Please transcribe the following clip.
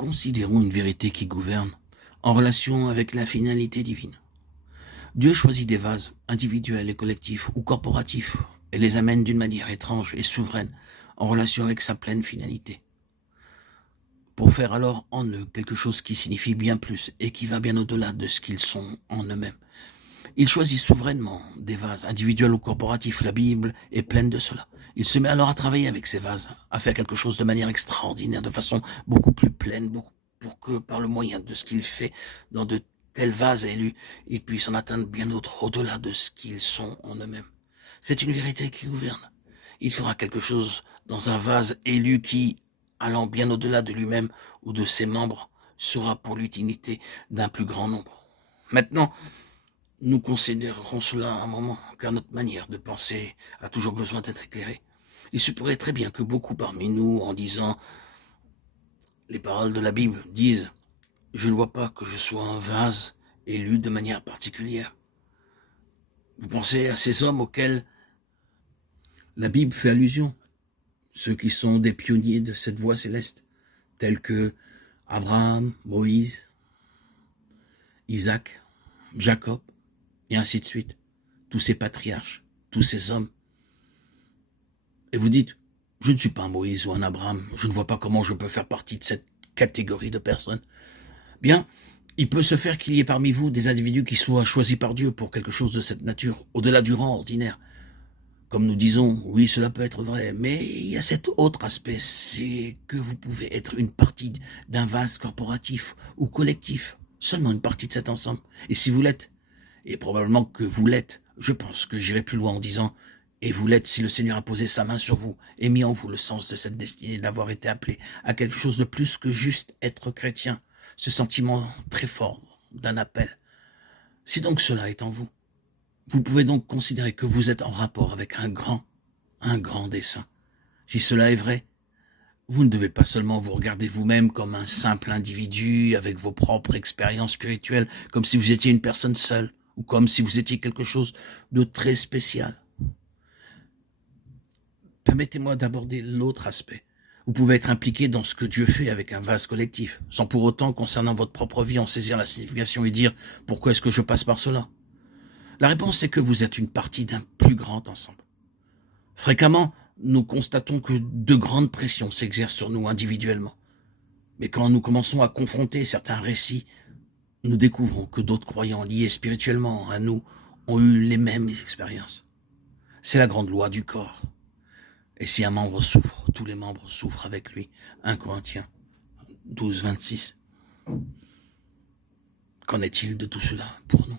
Considérons une vérité qui gouverne, en relation avec la finalité divine. Dieu choisit des vases, individuels et collectifs ou corporatifs, et les amène d'une manière étrange et souveraine, en relation avec sa pleine finalité, pour faire alors en eux quelque chose qui signifie bien plus et qui va bien au-delà de ce qu'ils sont en eux-mêmes. Il choisit souverainement des vases, individuels ou corporatifs. La Bible est pleine de cela. Il se met alors à travailler avec ces vases, à faire quelque chose de manière extraordinaire, de façon beaucoup plus pleine, pour que par le moyen de ce qu'il fait dans de tels vases élus, il puisse en atteindre bien autre, au-delà de ce qu'ils sont en eux-mêmes. C'est une vérité qui gouverne. Il fera quelque chose dans un vase élu qui, allant bien au-delà de lui-même ou de ses membres, sera pour l'utilité d'un plus grand nombre. Maintenant, nous considérerons cela un moment, car notre manière de penser a toujours besoin d'être éclairée. Il se pourrait très bien que beaucoup parmi nous, en disant les paroles de la Bible, disent « Je ne vois pas que je sois un vase élu de manière particulière ». Vous pensez à ces hommes auxquels la Bible fait allusion, ceux qui sont des pionniers de cette voie céleste, tels que Abraham, Moïse, Isaac, Jacob, et ainsi de suite. Tous ces patriarches, tous ces hommes. Et vous dites, je ne suis pas un Moïse ou un Abraham, je ne vois pas comment je peux faire partie de cette catégorie de personnes. Bien, il peut se faire qu'il y ait parmi vous des individus qui soient choisis par Dieu pour quelque chose de cette nature, au-delà du rang ordinaire. Comme nous disons, oui, cela peut être vrai, mais il y a cet autre aspect, c'est que vous pouvez être une partie d'un vase corporatif ou collectif, seulement une partie de cet ensemble. Et si vous l'êtes, et probablement que vous l'êtes, je pense que j'irai plus loin en disant « Et vous l'êtes si le Seigneur a posé sa main sur vous et mis en vous le sens de cette destinée d'avoir été appelé à quelque chose de plus que juste être chrétien, ce sentiment très fort d'un appel. Si donc cela est en vous, vous pouvez donc considérer que vous êtes en rapport avec un grand dessein. Si cela est vrai, vous ne devez pas seulement vous regarder vous-même comme un simple individu avec vos propres expériences spirituelles, comme si vous étiez une personne seule, ou comme si vous étiez quelque chose de très spécial. Permettez-moi d'aborder l'autre aspect. Vous pouvez être impliqué dans ce que Dieu fait avec un vase collectif, sans pour autant, concernant votre propre vie, en saisir la signification et dire « Pourquoi est-ce que je passe par cela ?» La réponse, c'est que vous êtes une partie d'un plus grand ensemble. Fréquemment, nous constatons que de grandes pressions s'exercent sur nous individuellement. Mais quand nous commençons à confronter certains récits, nous découvrons que d'autres croyants liés spirituellement à nous ont eu les mêmes expériences. C'est la grande loi du corps. Et si un membre souffre, tous les membres souffrent avec lui. 1 Corinthiens 12, 26. Qu'en est-il de tout cela pour nous ?